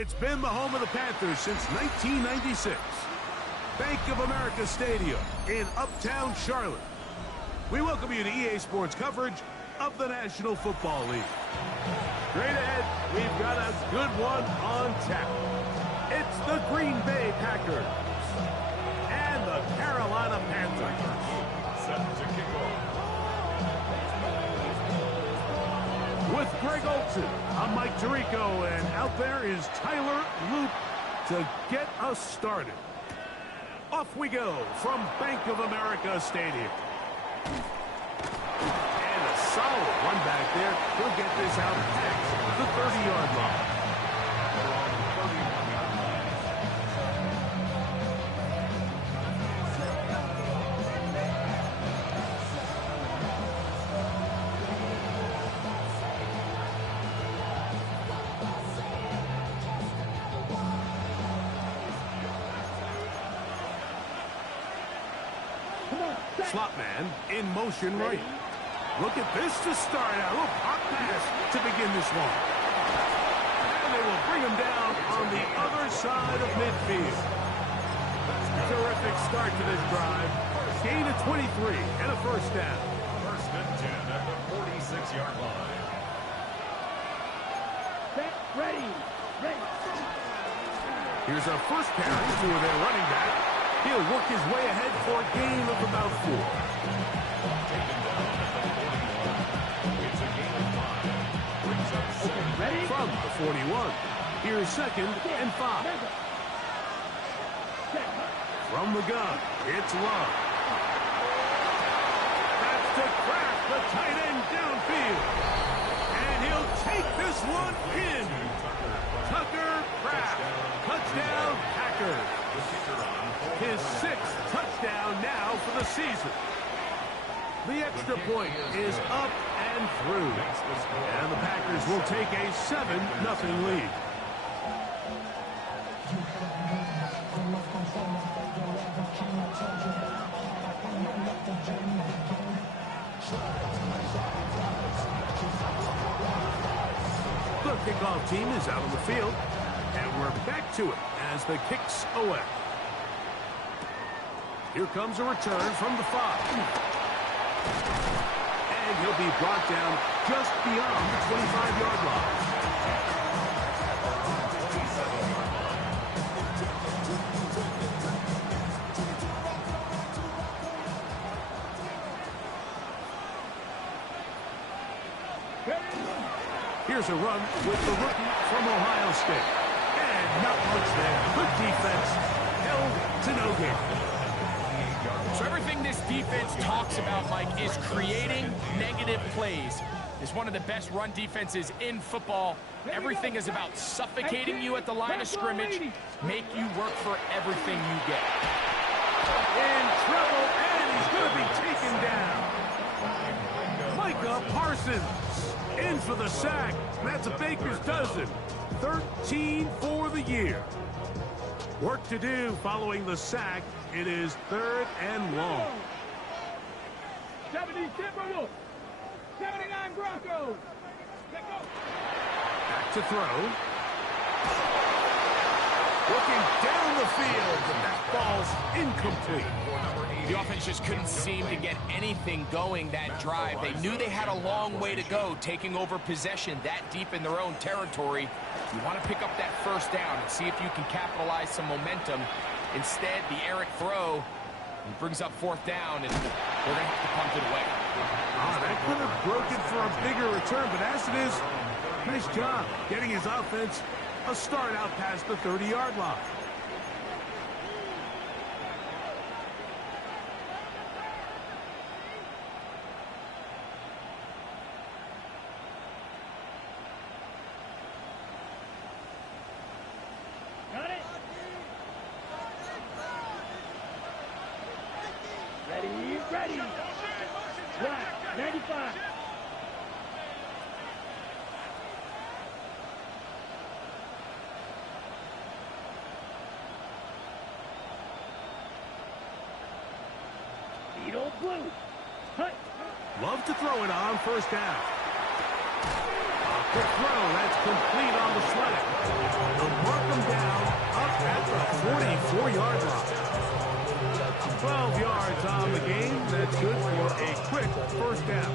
It's been the home of the Panthers since 1996. Bank of America Stadium in Uptown Charlotte. We welcome you to EA Sports coverage of the National Football League. Straight ahead, we've got a good one on tap. It's the Green Bay Packers and the Carolina Panthers. Set to kick off. With Greg Olson, I'm Mike Tirico, and out there is Tyler Loop to get us started. Off we go from Bank of America Stadium. And a solid run back there. He'll get this out past the 30-yard line. Slot man in motion right. Look at this to start out. A little pop pass to begin this one. And they will bring him down on the other side of midfield. Terrific start to this drive. Gain of 23 and a first down. First and 10 at the 46-yard line. Set, ready. Here's a first carry to their running back. He'll work his way ahead for a gain of about 4. Taken down at the 41. It's a gain of 5. Brings up 7. Ready? From the 41. Here's second and 5. From the gun, it's Love. That's to crack the tight end downfield. And he'll take this one in. Tucker Kraft. Touchdown, Packers. His 6th touchdown now for the season. The extra point is up and through. And the Packers will take a 7-0 lead. The kickoff team is out on the field. And we're back to it as the kick's away. Here comes a return from the 5. And he'll be brought down just beyond the 25-yard line. Here's a run with the rookie from Ohio State. And not much there. Good defense. Held to no gain. So everything this defense talks about, Mike, is creating negative plays. It's one of the best run defenses in football. Everything is about suffocating you at the line of scrimmage, make you work for everything you get. In trouble, and he's going to be taken down. Micah Parsons in for the sack. That's a baker's dozen. 13 for the year. Work to do following the sack. It is 3rd and long. 70 Timberwolves. 79 Broncos. Let's go. Back to throw. Looking down the field, but that ball's incomplete. The offense just couldn't seem to get anything going that drive. They knew they had a long way to go, taking over possession that deep in their own territory. You want to pick up that first down and see if you can capitalize some momentum. Instead, the errant throw, he brings up 4th down, and they're going to have to punt it away. That could have broken for a bigger return, but as it is, nice job getting his offense a start out past the 30-yard line. Got it. Ready. Right, 95. Beetle blue. Hut. Love to throw it on first down. A The throw, that's complete on the slant. They'll mark him down up at the 44-yard line. 12 yards on the game. That's good for a quick first down.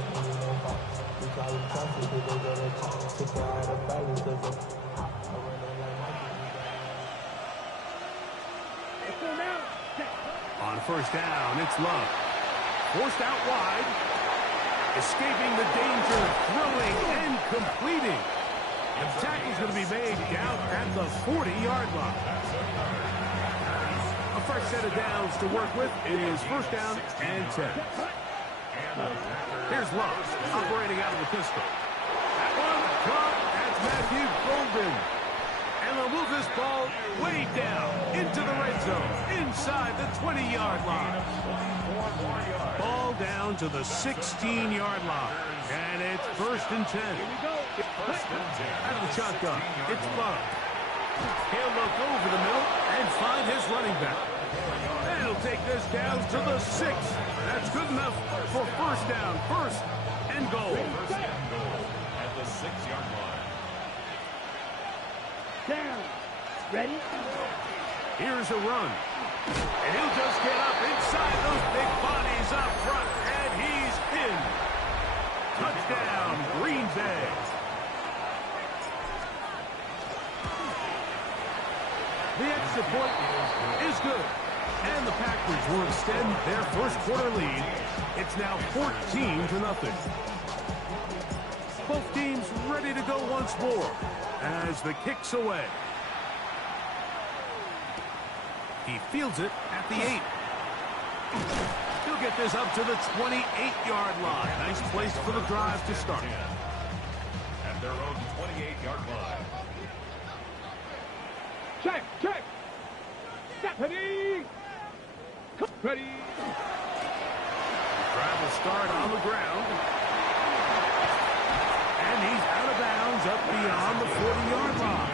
On first down, it's Love. Forced out wide. Escaping the danger, throwing and completing. The tackle's going to be made down at the 40-yard line. A fresh set of downs to work with. It is first down and 10. Here's Love, operating out of the pistol. That one caught. That's Matthew Golden. And they'll move this ball way down into the red zone, inside the 20-yard line. Ball down to the 16-yard line. And it's first and 10. Out of the shotgun, it's Love. He'll look over the middle and find his running back. And he'll take this down to the 6. That's good enough for first down, first and goal. At the 6-yard line. Down. Ready? Here's a run. And he'll just get up inside those big bodies up front. And he's in. Touchdown, Green Bay. The extra point is good. And the Packers will extend their first quarter lead. It's now 14-0. Both teams ready to go once more as the kick's away. He fields it at the 8. He'll get this up to the 28-yard line. Nice place for the drive to start. At their own 28-yard line. Check, check. Step ready. Ready. Drive will start on the ground. And he's out of bounds up beyond the 40-yard line.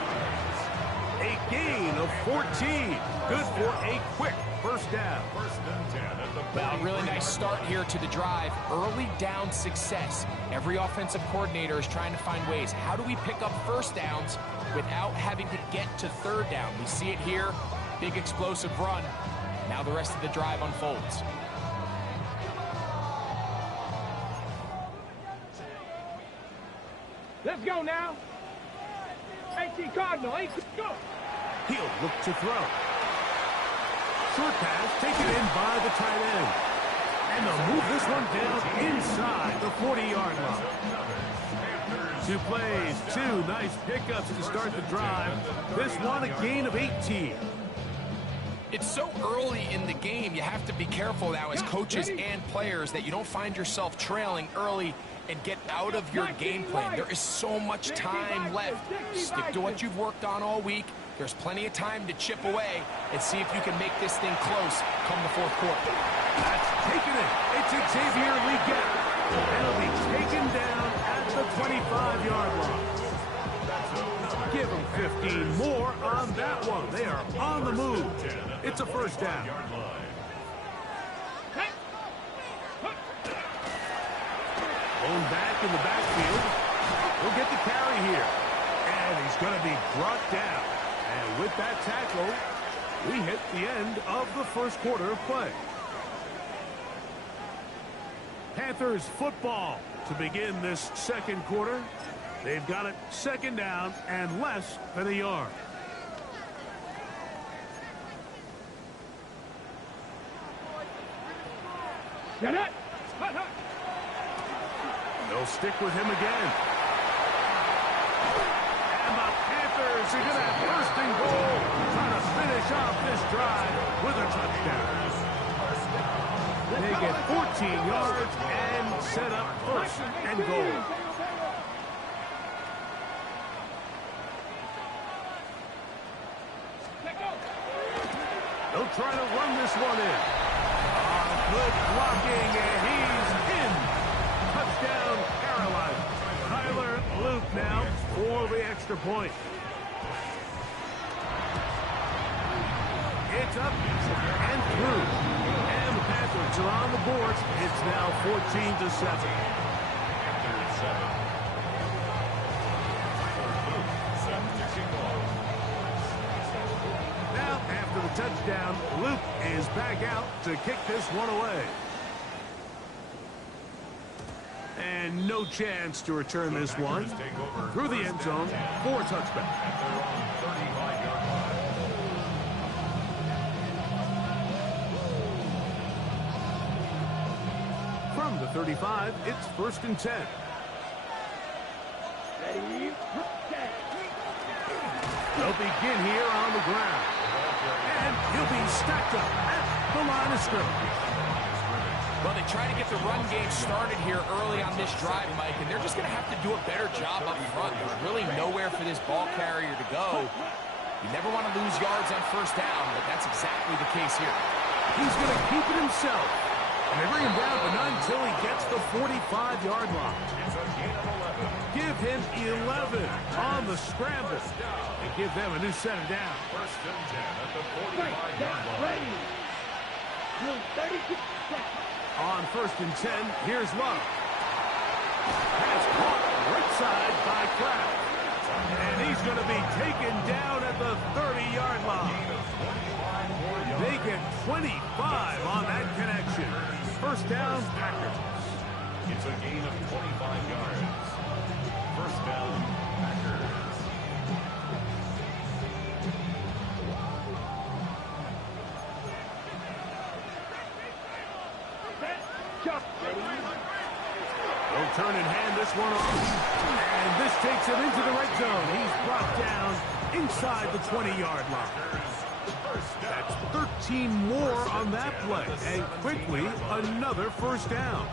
A gain of 14. Good for a quick first down. First and 10 at the Well, really nice start here to the drive. Early down success. Every offensive coordinator is trying to find ways. How do we pick up first downs without having to get to third down? We see it here. Big explosive run. Now the rest of the drive unfolds. Let's go now. AT Cardinal, go. He'll look to throw. Short pass taken in by the tight end. And they'll move this one down inside the 40-yard line. 2 plays, 2 nice pickups to start the drive. This one a gain of 18. It's so early in the game, you have to be careful now as coaches and players that you don't find yourself trailing early and get out of your game plan. There is so much time left. Stick to what you've worked on all week. There's plenty of time to chip away and see if you can make this thing close come the fourth quarter. That's taken it. It's Xavier Legette. And it'll be taken down at the 25-yard line. Give them 15 more on that one. They are on the move. It's a first down. Blown back in the backfield. He'll get the carry here. And he's going to be brought down. And with that tackle, we hit the end of the first quarter of play. Panthers football to begin this second quarter. They've got it second down and less than a yard. Get it. They'll stick with him again. And the Panthers are going to have first and goal, trying to finish off this drive with a touchdown. They get 14 yards and set up first and goal. They'll try to run this one in. Good blocking, and he's in. Touchdown, Carolina. Tyler Luke now for the extra point. It's up and through. And the Panthers are on the board. It's now 14-7. touchdown. Luke is back out to kick this one away. And no chance to return this one through the end zone for a touchback. At their own 35-yard line. From the 35, it's 1st and 10. Ready, set. They'll begin here on the ground. And he'll be stacked up at the line of scrimmage. Well, they try to get the run game started here early on this drive, Mike, and they're just going to have to do a better job up front. There's really nowhere for this ball carrier to go. You never want to lose yards on 1st down, but that's exactly the case here. He's going to keep it himself. And they bring him down, but not until he gets the 45-yard line. It's a gain of 11. Give him 11 on the scramble. And give them a new set of down. 1st and 10 at the Right, 45-yard line. ready. Rule 32 seconds. On 1st and 10, here's Love. Pass caught right side by Kraft. And he's going to be taken down at the 30-yard line. They get 25 on that connection. 1st down, Packers. It's a gain of 25 yards. 1st down, Packers. Jump, ready. They'll turn and hand this one off. And this takes him into the red zone. He's brought down inside the 20-yard line. That's 13 more on that play. And quickly, another 1st down.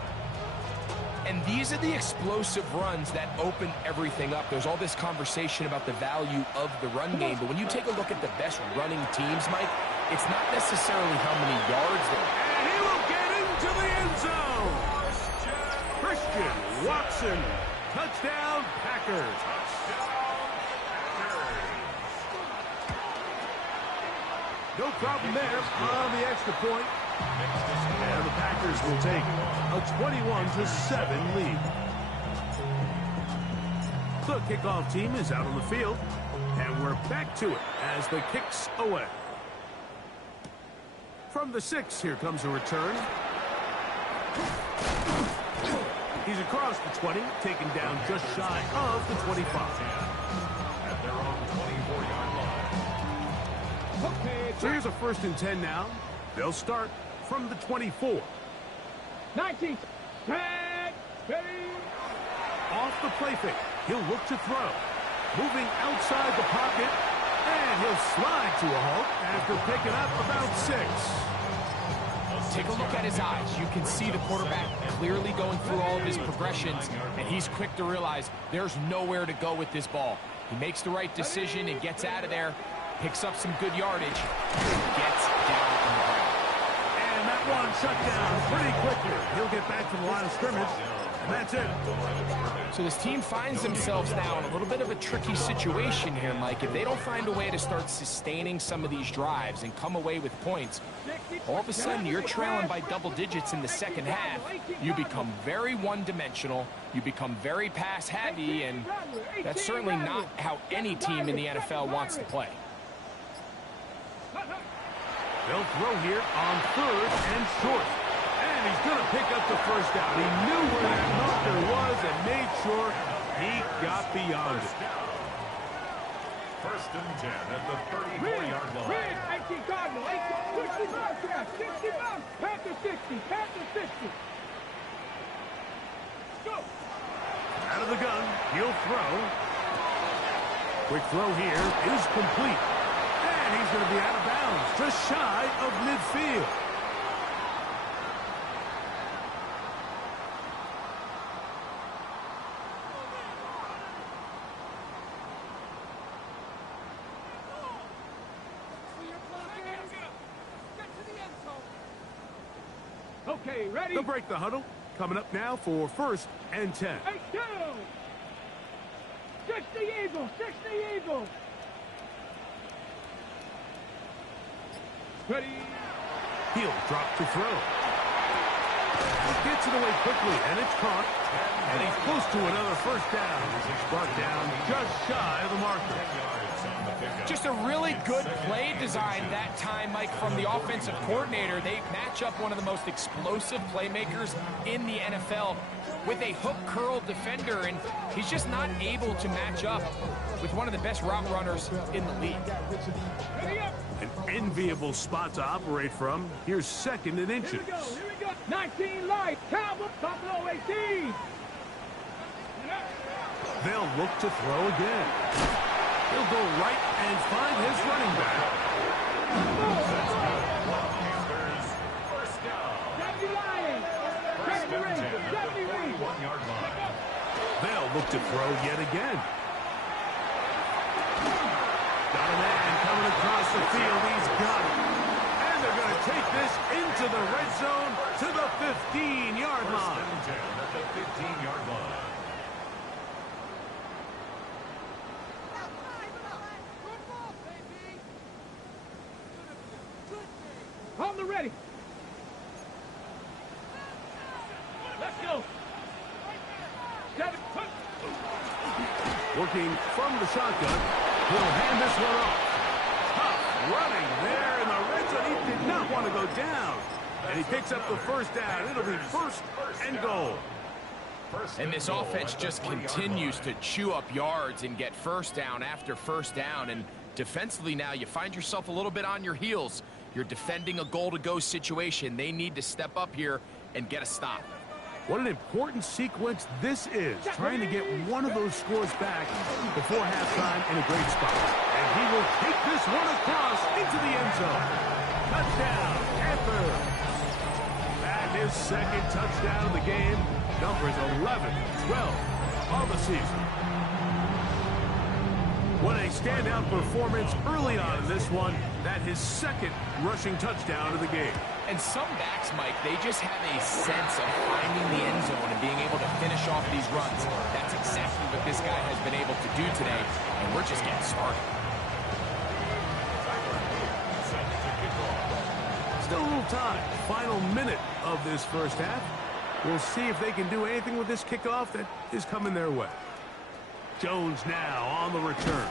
And these are the explosive runs that open everything up. There's all this conversation about the value of the run game, but when you take a look at the best running teams, Mike, it's not necessarily how many yards they're. And he will get into the end zone. Christian Watson. Touchdown, Packers. No problem there on the extra point. And the Packers will take a 21-7 lead. The kickoff team is out on the field, and we're back to it as the kick's away. From the 6, here comes a return. He's across the 20, taken down just shy of the 25. At their own 24-yard line. Okay, So here's a 1st and 10 now. They'll start from the 24. 19. Tag, ready. Off the play fake. He'll look to throw. Moving outside the pocket. And he'll slide to a halt after picking up about 6. Take a look at his eyes. You can see the quarterback clearly going through all of his progressions, and he's quick to realize there's nowhere to go with this ball. He makes the right decision and gets out of there, picks up some good yardage, gets down on the ground. And that one shut down pretty quickly. He'll get back to the line of scrimmage, and that's it. So this team finds themselves now in a little bit of a tricky situation here, Mike. If they don't find a way to start sustaining some of these drives and come away with points, all of a sudden you're trailing by double digits in the 2nd half. You become very one-dimensional. You become very pass-heavy, and that's certainly not how any team in the NFL wants to play. They'll throw here on 3rd and short. And he's going to pick up the 1st down. He knew where that marker was and made sure he got beyond it. 1st and 10 at the 34-yard line. Red, 18 Cardinal, 60 Bobcats, 60 Bobcats, Panther 60, Panther 60. Go. Out of the gun, he'll throw. Quick throw here is complete. And he's going to be out of bounds, just shy of midfield. Okay, ready? They'll break the huddle. Coming up now for 1st and 10. 8-2. 60 Eagles, 60 Eagles. Ready? He'll drop to throw. He gets it away quickly, and it's caught. And he's close to another 1st down. He's brought down just shy of the marker. Just a really good play design that time, Mike, from the offensive coordinator. They match up one of the most explosive playmakers in the NFL with a hook curl defender, and he's just not able to match up with one of the best route runners in the league. An enviable spot to operate from. Here's 2nd and inches. Here we go. 19 light. Cowboy, Buffalo 18. They'll look to throw again. He'll go right and find his running back. First down. Deputy Lions. Deputy Rangers. Deputy Rangers. 1-yard line. They'll look to throw yet again. Got a man coming across the field. He's got it. And they're going to take this into the red zone to the 15-yard line. First and 10 at the 15-yard line. On the ready. Let's go. Working from the shotgun. He'll hand this one off. Tough running there in the red zone. He did not want to go down. And he picks up the first down. It'll be 1st and goal. And this offense just continues to chew up yards and get first down after first down. And defensively now, you find yourself a little bit on your heels. You're defending a goal-to-go situation. They need to step up here and get a stop. What an important sequence this is, trying to get one of those scores back before halftime in a great spot. And he will take this one across into the end zone. Touchdown, Panthers. And his 2nd touchdown of the game, numbers 11, 12 of the season. What a standout performance early on in this one. That his 2nd rushing touchdown of the game. And some backs, Mike, they just have a sense of finding the end zone and being able to finish off these runs. That's exactly what this guy has been able to do today, and we're just getting started. Still a little time. Final minute of this first half. We'll see if they can do anything with this kickoff that is coming their way. Jones now on the return.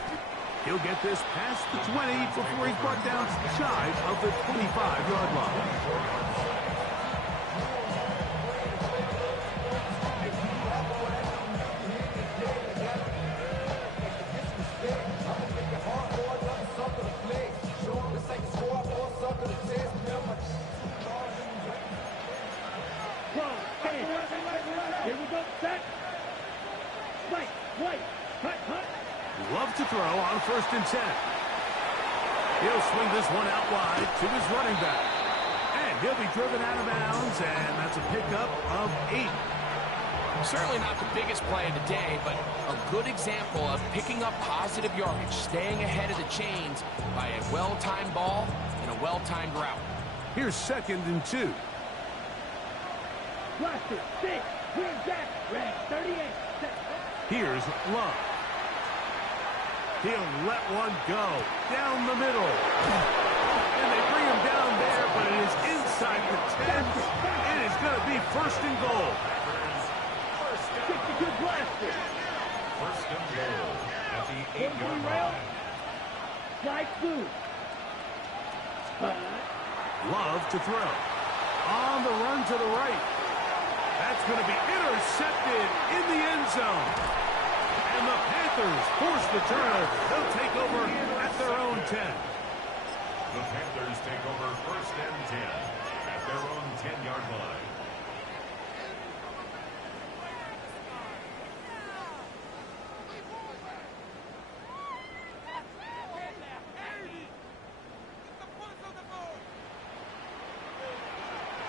He'll get this past the 20 before he's brought down shy of the 25-yard line. Here we go. Set. Right. Cut. Love to throw on 1st and 10. He'll swing this one out wide to his running back. And he'll be driven out of bounds, and that's a pickup of 8. Certainly not the biggest play of the day, but a good example of picking up positive yardage, staying ahead of the chains by a well-timed ball and a well-timed route. Here's 2nd and 2. Blaster, 6. Here's Jack. Red, 38. Here's Love. He'll let one go down the middle. And they bring him down there, but it is inside the 10. It is going to be 1st and goal. 62 blaster. 1st and goal at the 8-yard line. Slide through. Love to throw. On the run to the right. That's going to be intercepted in the end zone. And the Panthers force the turnover. They'll take over at their own 10. The Panthers take over 1st and 10 at their own 10-yard line.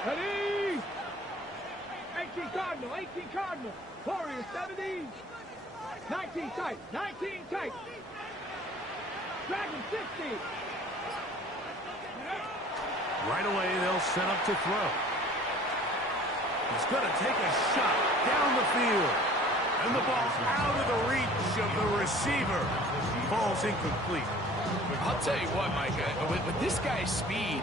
Ready? 18 Cardinal. Warriors 70. 19 tight. Dragon 60. Right away, they'll set up to throw. He's going to take a shot down the field. And the ball's out of the reach of the receiver. Ball's incomplete. I'll tell you what, Mike, with this guy's speed,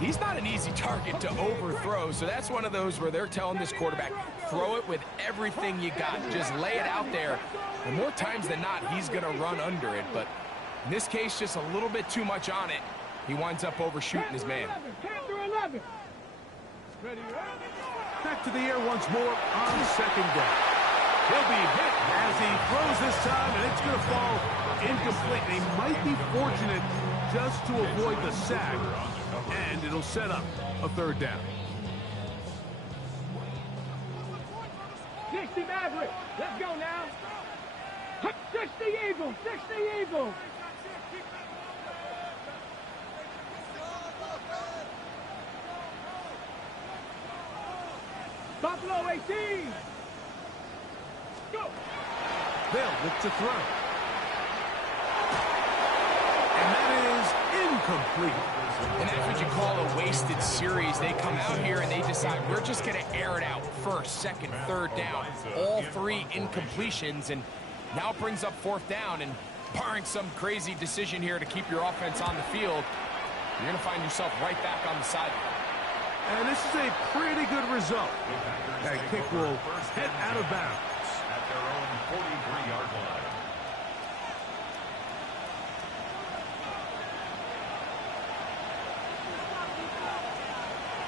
he's not an easy target to overthrow. So that's one of those where they're telling this quarterback, throw it with everything you got. Just lay it out there. And more times than not, he's going to run under it. But In this case, just a little bit too much on it. He winds up overshooting his man. Panther 11. Ready, Back to the air once more on second down. He'll be hit as he throws this time, and it's going to fall incomplete. They might be fortunate just to avoid the sack, and it'll set up a third down. 60 Maverick. Let's go now. 60 Eagles. 60 Eagles. Buffalo 18. Go. They'll look to throw. And that is incomplete. And that's what you call a wasted series. They come out here and they decide we're just going to air it out. First, second, third down. All three incompletions, and now it brings up fourth down. And barring some crazy decision here to keep your offense on the field, you're going to find yourself right back on the sideline. And this is a pretty good result. That kick will head out of bounds. At their own 43-yard line.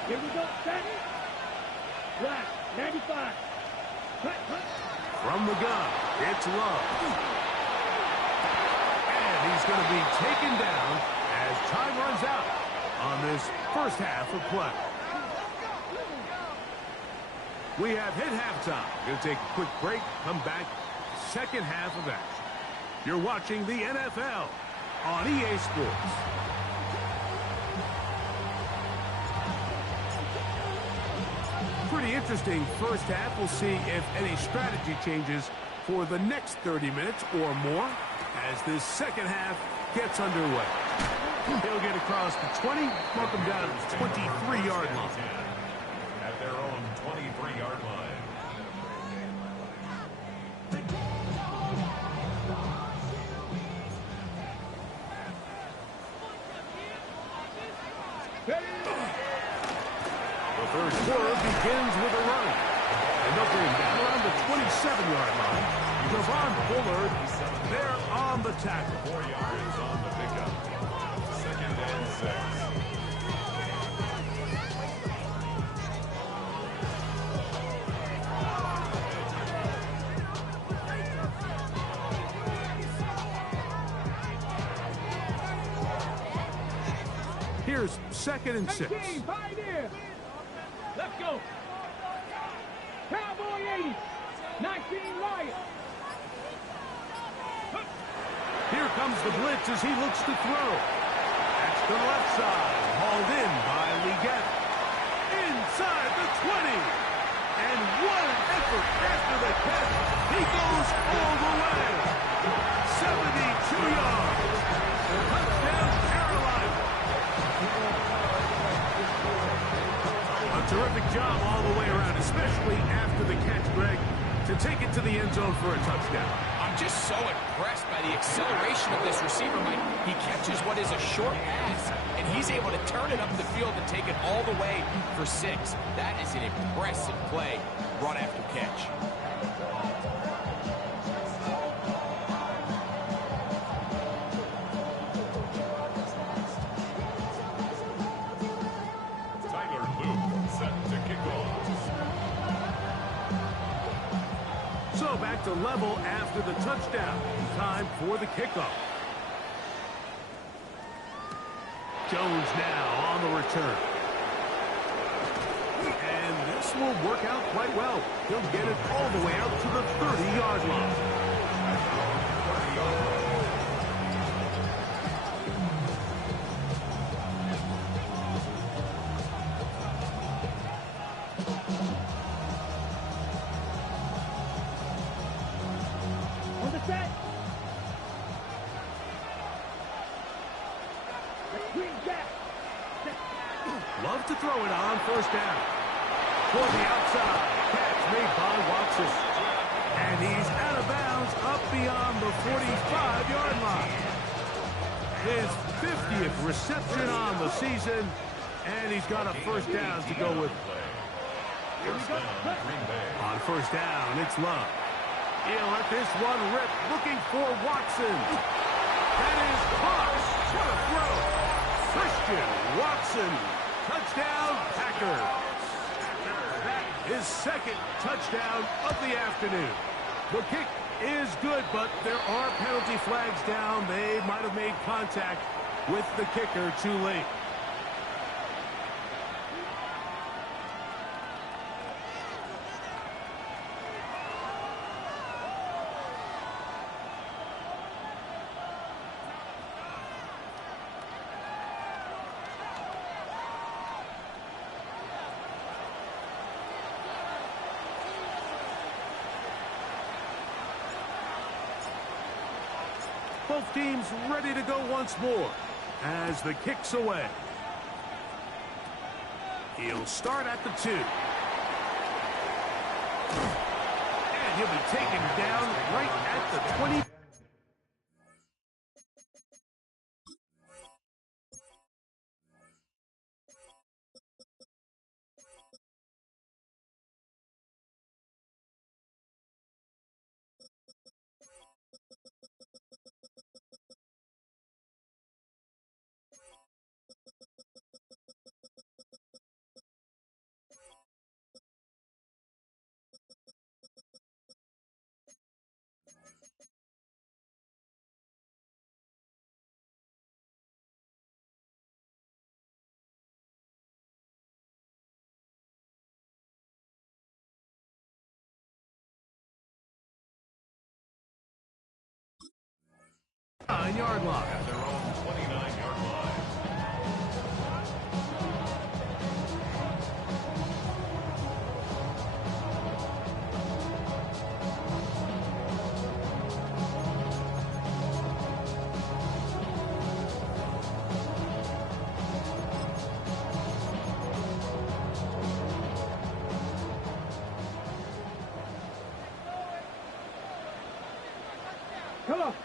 Here we go. Set. Black. 95. Cut. From the gun, it's Love. And he's going to be taken down as time runs out on this first half of play. We have hit halftime. Going to take a quick break, come back, second half of action. You're watching the NFL on EA Sports. Pretty interesting first half. We'll see if any strategy changes for the next 30 minutes or more as this second half gets underway. He'll get across the 20, mark him down at the 23-yard line. At their own 23-yard line. The third quarter begins with a run. And they'll bring down around the 27-yard line. Javon Bullard there on the tackle. 4 yards on the pickup. 2nd and 6. Here's 2nd and 6. 18. Pioneer. Let's go. Cowboy 80. 19 Lions. Here comes the blitz as he looks to throw. That's to the left side. Hauled in by Leggett. Inside the 20. And what an effort after the catch. He goes all the way. 72 yards. Touchdown, Carolina. A terrific job all the way around, especially after the catch, Greg, to take it to the end zone for a touchdown. I'm just so impressed by the acceleration of this receiver, Mike. He catches what is a short pass, and he's able to turn it up the field and take it all the way for 6. That is an impressive play, run after catch. Tyler Luke set to kick off. So back to level after the touchdown. Time for the kickoff. Jones now on the return. And this will work out quite well. He'll get it all the way out to the 30-yard line. On the set. Green jack. Love to throw it on first down. For the outside. Catch made by Watson. And he's out of bounds up beyond the 45-yard line. His 50th reception on the season. And he's got a first down to go with. First down, Green Bay. On first down, it's Love. He'll let this one rip, looking for Watson. That is caught. What a throw. Christian Watson. Touchdown, Packers. His second touchdown of the afternoon. The kick is good, but there are penalty flags down. They might have made contact with the kicker too late. Both teams ready to go once more as the kick's away. He'll start at the 2. And he'll be taken down right at the 20. Nine-yard line. At their own 29-yard line.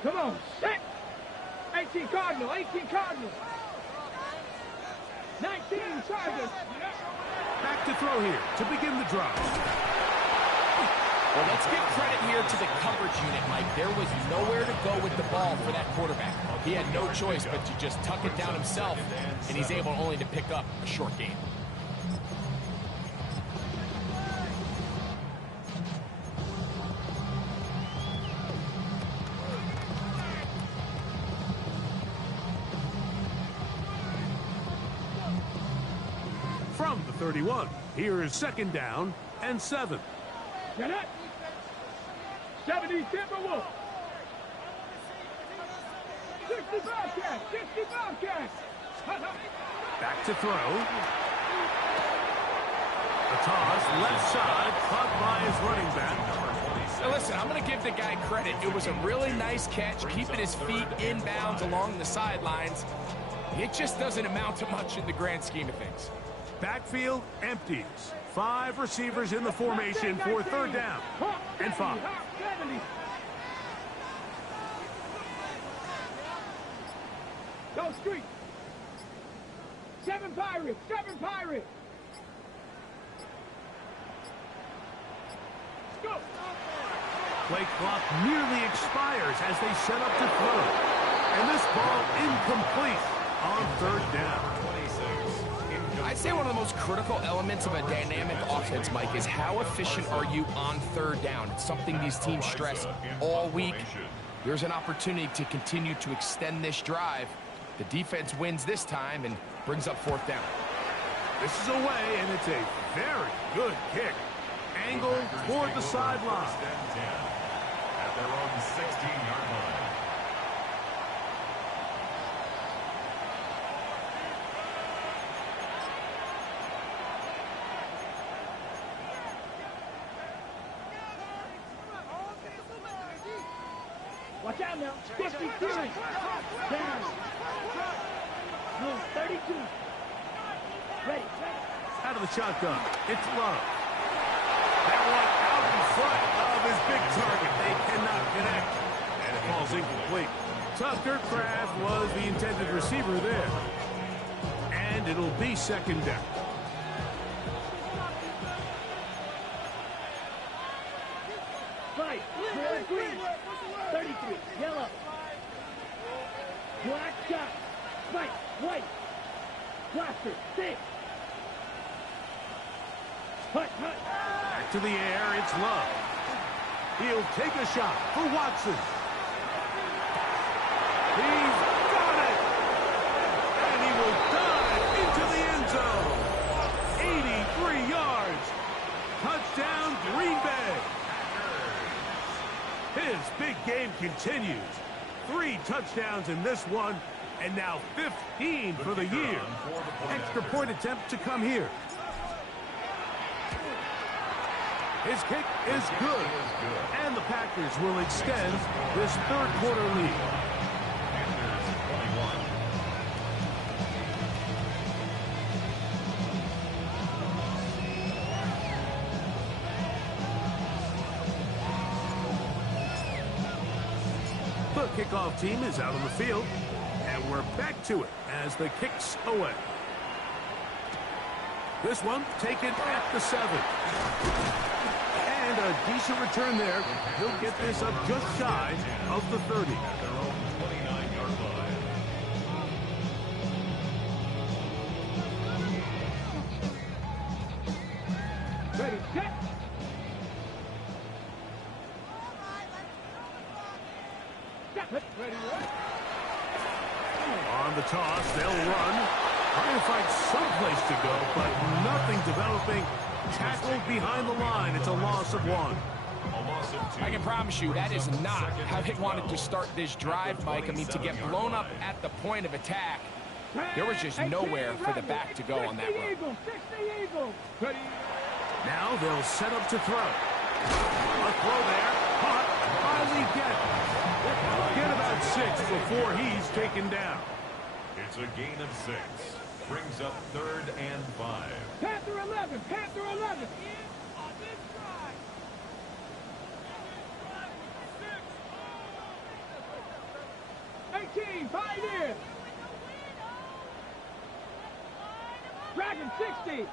Come on, set! 18 Cardinal, 18 Cardinal. 19 Chargers. Back to throw here to begin the drive. Well, let's give credit here to the coverage unit, Mike. There was nowhere to go with the ball for that quarterback. He had no choice but to just tuck it down himself, and he's able only to pick up a short gain. From the 31, here is second down and 7. Get it? 70 Timberwolves. 60 Bobcats, 60 Bobcats. Back to throw. The toss, left side, caught by his running back. Now listen, I'm going to give the guy credit. It was a really nice catch, keeping his feet inbounds along the sidelines. It just doesn't amount to much in the grand scheme of things. Backfield empties. 5 receivers in the formation for third down and 5. Go street. 7 Pirates, 7 Pirates. Go. Play clock nearly expires as they set up to throw. And this ball incomplete on third down. I'd say one of the most critical elements of a dynamic offense, Mike, is how efficient are you on third down. It's something these teams stress all week. There's an opportunity to continue to extend this drive. The defense wins this time and brings up fourth down. This is away, and it's a very good kick. Angle toward the sideline. At their own 16-yard line. Watch out now. 52. Down. No, 32. Ready. Out of the shotgun. It's Love. That one out in front of his big target. They cannot connect. And it falls incomplete. Tucker Kraft was the intended receiver there. And it'll be second down. Fight. Green. 33. Yellow. Black shot. Spike. White. Blaster. 6. Hut. Back to the air, it's Love. He'll take a shot for Watson. He's got it! And he will dive into the end zone. 83 yards. Touchdown, Green Bay. His big game continues. 3 touchdowns in this one, and now 15 for the year. Extra point attempt to come here. His kick is good, and the Packers will extend this third quarter lead. The kickoff team is out on the field, and we're back to it as the kick's away. This one taken at the 7. And a decent return there. He'll get this up just shy of the 30. At their own 29-yard line. Ready, set. Ready, what? On the toss, they'll run. Trying to find someplace to go, but nothing developing. Tackled behind the line. It's a loss of 1. A loss of 2. I can promise you that is not how they wanted to start this drive, Mike. I mean, to get blown up at the point of attack, there was just nowhere for the back to go on that run. Eagle, 60 Eagle. Ready. Now they'll set up to throw. A throw there. Caught by Legette. Get about 6 before he's taken down. It's a gain of 6. Brings up 3rd and 5. Panther 11. Panther 11. 18. Pioneer. Dragon 60.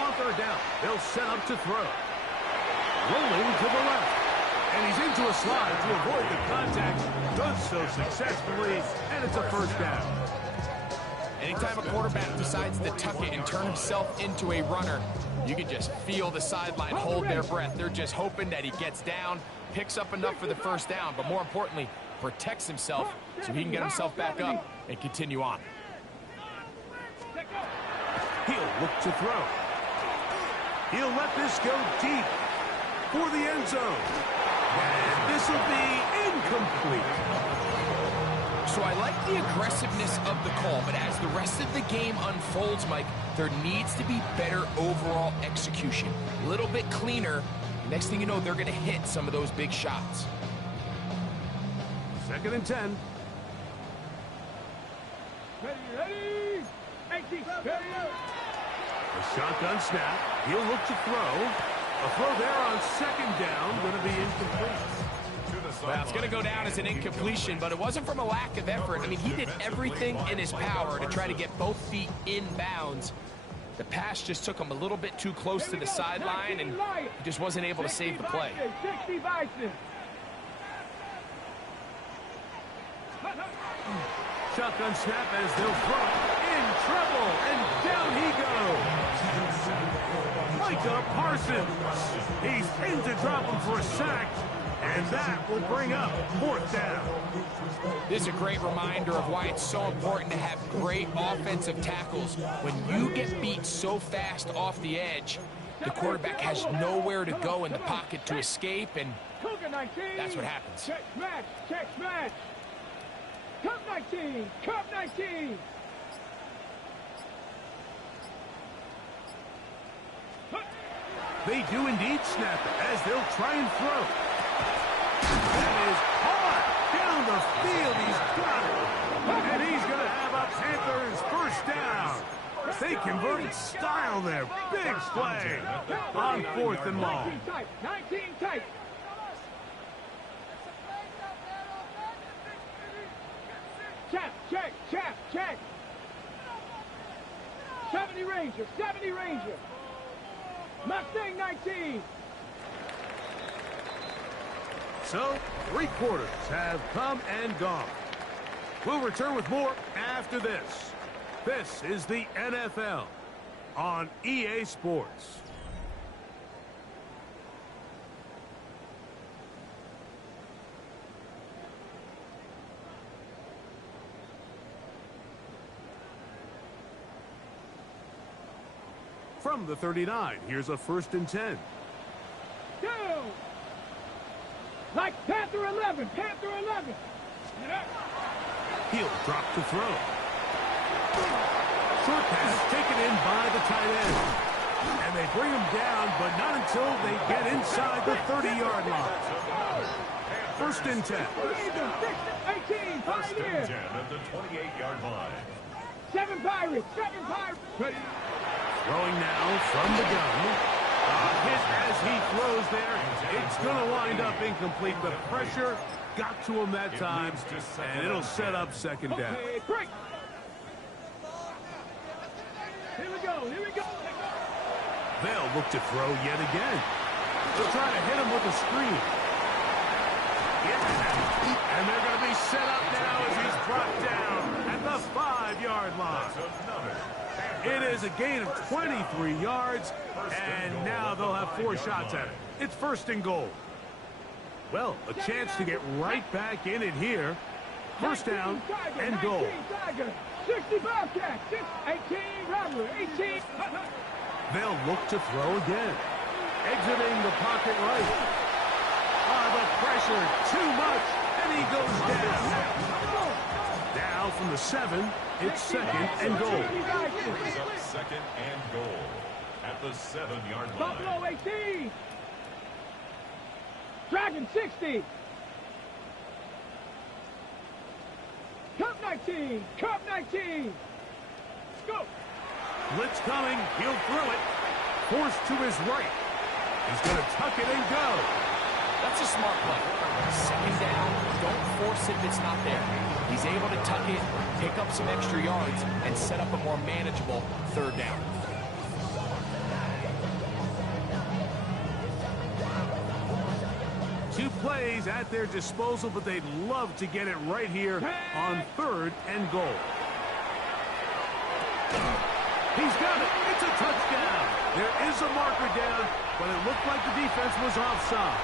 On 3rd down, they'll set up to throw. Rolling to the left. And he's into a slide to avoid the contact. Does so successfully, and it's a 1st down. Anytime a quarterback decides to tuck it and turn himself into a runner, you can just feel the sideline hold their breath. They're just hoping that he gets down, picks up enough for the 1st down, but more importantly, protects himself so he can get himself back up and continue on. He'll look to throw. He'll let this go deep for the end zone. And this will be incomplete. So I like the aggressiveness of the call, but as the rest of the game unfolds, Mike, there needs to be better overall execution. A little bit cleaner. Next thing you know, they're going to hit some of those big shots. 2nd and 10. Ready. 18. Ready. A shotgun snap. He'll look to throw. A throw there on 2nd down. Going to be incomplete. Well, it's going to go down as an incompletion, but it wasn't from a lack of effort. I mean, he did everything in his power to try to get both feet in bounds. The pass just took him a little bit too close to the sideline, and he just wasn't able to save the play. 60 Bison. Shotgun snap as they'll throw it. In trouble, and down he goes. Micah Parsons. He's in to drop him for a sack, and that will bring up 4th down. This is a great reminder of why it's so important to have great offensive tackles. When you get beat so fast off the edge, the quarterback has nowhere to go in the pocket to escape, and that's what happens. Check smash. Check smash. Cup 19. Cup 19. They do indeed snap it as they'll try and throw. That is hard down the field. He's got it. And he's going to have a Panthers 1st down. They converted style there. Big play on 4th and long. 19 type. 19 type. Check. 70 Ranger. 70 Ranger. Mustang 19. So, 3 quarters have come and gone. We'll return with more after this. This is the NFL on EA Sports. From the 39, here's a 1st and 10. Go! Like Panther 11, Panther 11. He'll drop to throw. Short pass taken in by the tight end. And they bring him down, but not until they get inside the 30-yard line. 1st and 10. 18, First and Pioneers. 10 at the 28-yard line. 7 Pirates, 7 Pirates. Ready. Throwing now from the gun. Hit as he throws there. It's going to wind up incomplete. The pressure got to him that time, and it'll set up 2nd down. Okay, break. Here we go, here we go. They'll look to throw yet again. They'll try to hit him with a screen. Yeah, and they're going to be set up now as he's brought down at the 5-yard line. It is a gain of 23 yards, and now they'll have 4 shots at it. It's 1st and goal. Well, a chance to get right back in it here. 1st down and goal. 60 Bobcats, 18 Rattler, 18. They'll look to throw again. Exiting the pocket right. The pressure, too much, and he goes down. Now from the 7, it's 2nd and goal. Brings up 2nd and goal at the 7-yard line. Buffalo 18. Dragon 60. Cup 19. Cup 19. Go. Blitz coming. He'll throw it. Forced to his right. He's going to tuck it and go. That's a smart play. 2nd down, don't force it if it's not there. He's able to tuck it, pick up some extra yards, and set up a more manageable 3rd down. Two plays at their disposal, but they'd love to get it right here on 3rd and goal. He's got it. It's a touchdown. There is a marker down, but it looked like the defense was offside.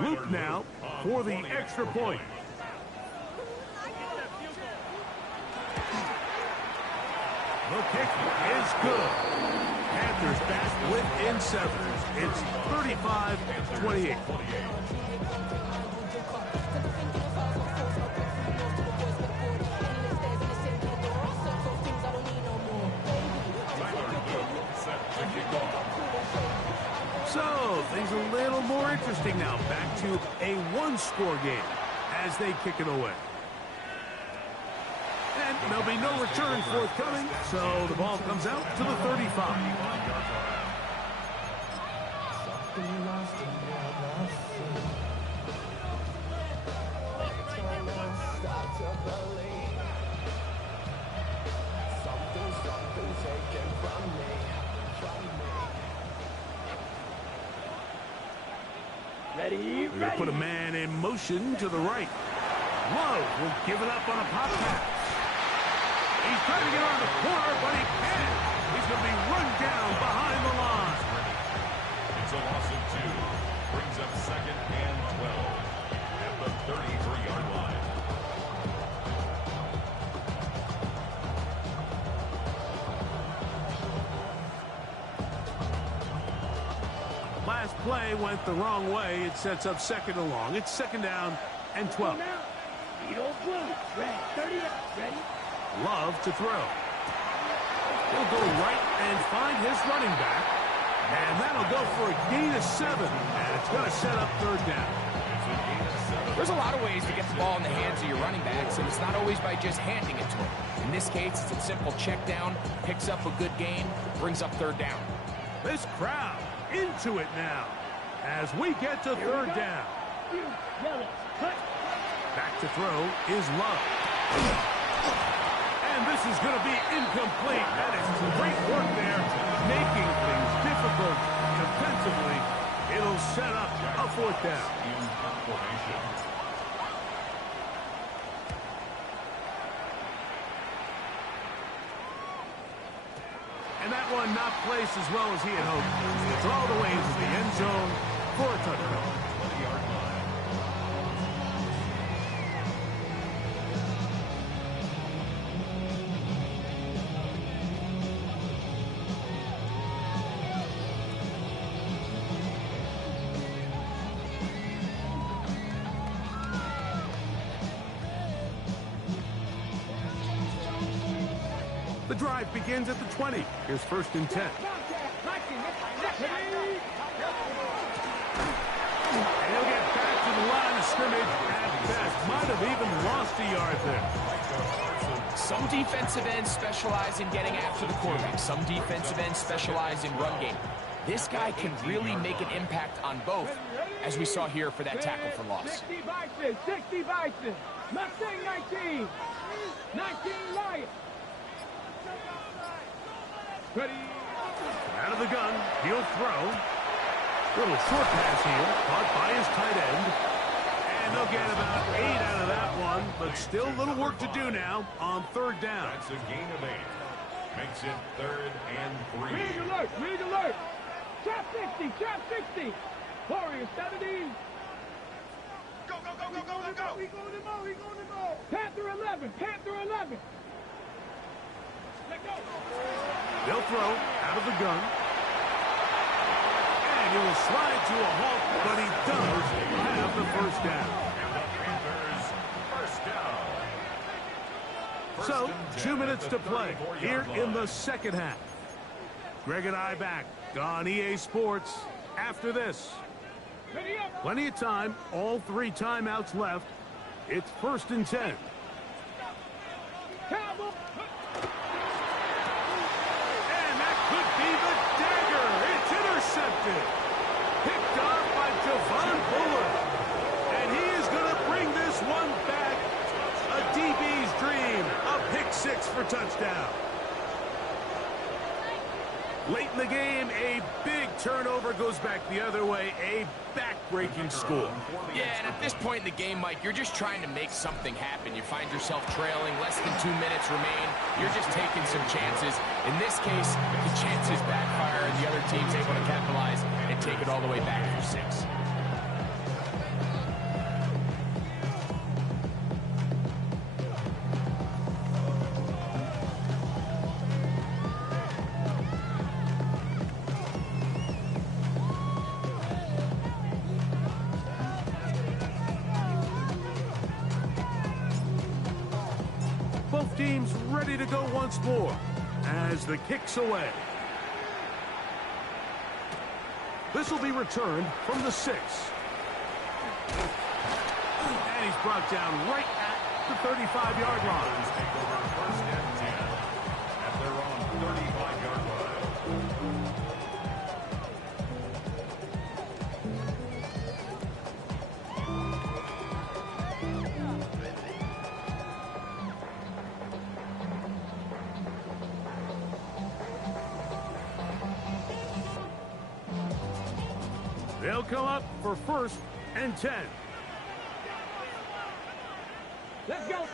Luke now for the extra point. The kick is good. Panthers back within 7. It's 35-28. So, things a little more interesting now. Back to a 1-score game as they kick it away. And there'll be no return forthcoming, so the ball comes out to the 35. Ready, They're going to put a man in motion to the right. Love will give it up on a pop pass. He's trying to get on the corner, but he can't. He's going to be run down behind the line. It's a loss of 2. Brings up 2nd and 12 at the 33-yard line. Last play went the wrong way. It sets up 2nd and long. It's 2nd down and 12. Ready. Love to throw. He'll go right and find his running back. And that'll go for a gain of 7. And it's going to set up third down. There's a lot of ways to get the ball in the hands of your running backs, and it's not always by just handing it to them. In this case, it's a simple check down, picks up a good gain, brings up third down. This crowd into it now as we get to third down. Back to throw is Love. And this is going to be incomplete. That is great work there, making things difficult defensively. It'll set up a fourth down. And that one not placed as well as he had hoped. It's all the way into the end zone for a touchdown. The drive begins at the 20. Here's first and 10. And he'll get back to the line of scrimmage at best. Might have even lost a yard there. Some defensive ends specialize in getting after the quarterback. Some defensive ends specialize in run game. This guy can really make an impact on both, as we saw here for that tackle for loss. 60 Bison, 60 Bison. Mustang 19. 19 Lions. Ready. Out of the gun, he'll throw. Little short pass here, caught by his tight end. And they'll get about 8 out of that one, but still a little work to do now on third down. That's a gain of 8. Makes it 3rd and 3. Rig alert, rig alert. Trap 60, trap 60. Warrior 70. Go, go, go, go, go, go, go. He going to go, he going to go. Panther 11, Panther 11. Let go. They'll throw out of the gun. And he will slide to a halt, but he does have the first down. And the Panthers, first down. So, 2 minutes to play here in the second half. Greg and I back on EA Sports after this. Ready up. Plenty of time, all 3 timeouts left. It's first and 10. Cowboy. And that could be the dagger. It's intercepted. Picked off by Javon Bullard. And he is going to bring this one back. A DB's dream. A pick 6 for touchdown. Late in the game, a big turnover goes back the other way. A back-breaking score. Yeah, and at this point in the game, Mike, you're just trying to make something happen. You find yourself trailing, less than 2 minutes remain. You're just taking some chances. In this case, the chances backfire, and the other team's able to capitalize and take it all the way back for 6. Both teams ready to go once more as the kick's away. This will be returned from the 6. And he's brought down right at the 35-yard line. Take over first and 10 at their own 35-yard line. They'll come up for first and 10. Let's go.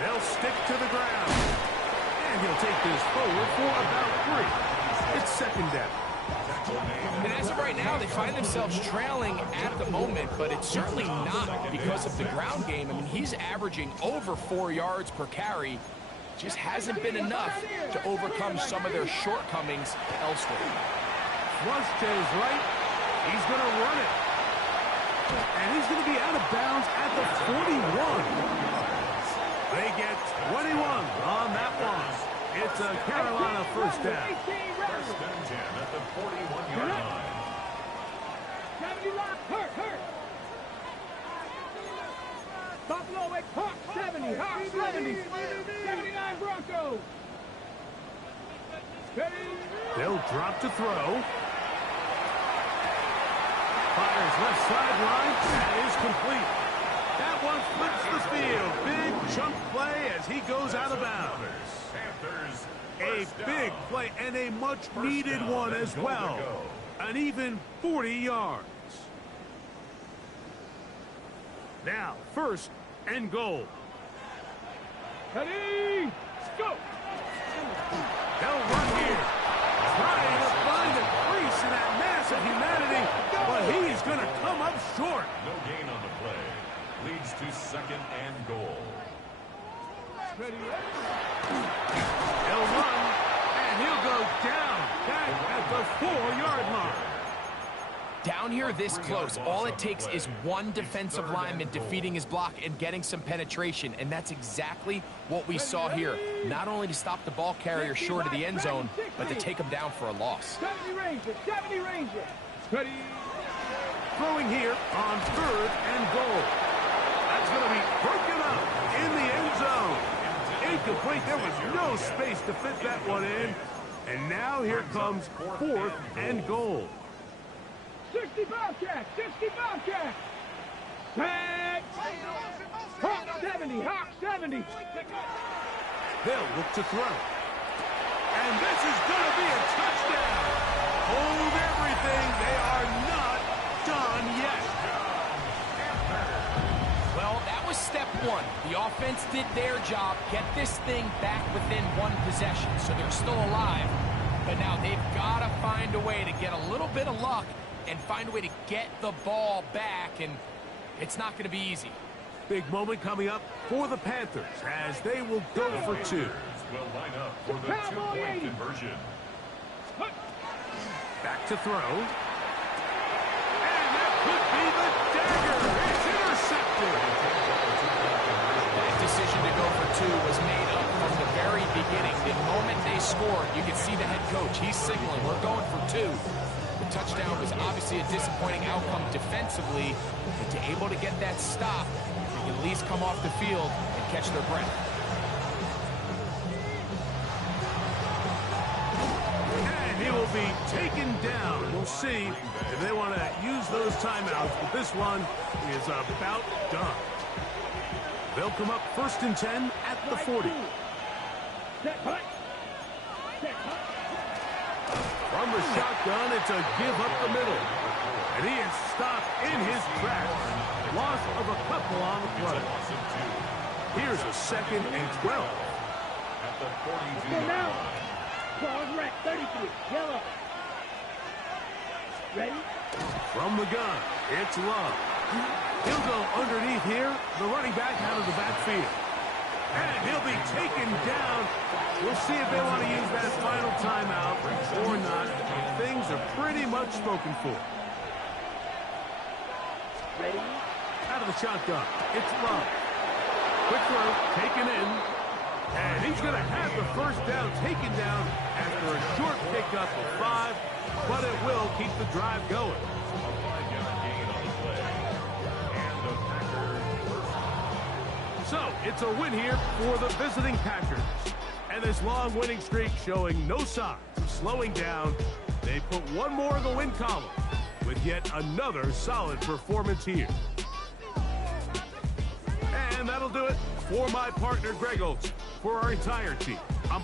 They'll stick to the ground. And he'll take this forward for about 3. It's second down. And as of right now, they find themselves trailing at the moment, but it's certainly not because of the ground game. I mean, he's averaging over 4 yards per carry. Just hasn't been enough to overcome some of their shortcomings elsewhere. Flush to his right. He's going to run it. And he's going to be out of bounds at the 41. They get 21 on that one. It's a Carolina first down. 18 First and 10 at the 41-yard line. 70 lock, hurt. Buffalo at Hawk 70, Hawk 70. 79 Broncos. Ready? They'll drop to throw. Fires left sideline. That is complete. That one flips the field. Big chunk play as he goes out of bounds. Panthers. A big play and a much-needed one as well. An even 40 yards. Now, first and goal. Ready? Go! They'll run here. Trying to find a crease in that mass of humanity, but he's going to come up short. No gain on the play. Leads to second and goal. Ready? He'll run, and he'll go down back at the 4-yard mark. Down here this close, all it takes is one defensive lineman defeating his block and getting some penetration, and that's exactly what we saw here. Not only to stop the ball carrier short of the end zone, but to take him down for a loss. 70 Ranger. Ready? Throwing here on third and goal. That's going to be broken up in the end zone. Incomplete. There was no space to fit that one in. And now here comes fourth and goal. 60 Bobcats. Back. Hawk 70, Hawk 70. They'll look to throw. And this is going to be a touchdown. Hold everything. They are not done yet. Well, that was step one. The offense did their job, get this thing back within one possession, so they're still alive. But now they've got to find a way to get a little bit of luck and find a way to get the ball back, and it's not going to be easy. Big moment coming up for the Panthers as they will go for two. Will line up for the two-point conversion. Back to throw. And that could be the dagger. It's intercepted. That decision to go for two was made up from the very beginning. The moment they scored, you could see the head coach. He's signaling, we're going for two. The touchdown was obviously a disappointing outcome defensively, but to able to get that stop, they can at least come off the field and catch their breath. And he will be taken down. We'll see if they want to use those timeouts, but this one is about done. They'll come up first and 10 at the 40. From the shotgun, it's a give up the middle. And he is stopped in his tracks. Loss of a couple on the play. Here's a second and 12. At the 42 Go now. Ball red, 33, yellow. Ready? From the gun, it's Love. He'll go underneath here, the running back out of the backfield. And he'll be taken down. We'll see if they want to use that final timeout or not. Things are pretty much spoken for. Ready? Out of the shotgun, it's Love. Quick throw, taken in. And he's going to have the first down taken down after a short pickup of 5, but it will keep the drive going. A 5-yard gain on the play. And the Packers first. So, it's a win here for the visiting Packers. And this long winning streak showing no signs of slowing down. They put one more in the win column with yet another solid performance here. And that'll do it for my partner, Greg Olsen, for our entire team.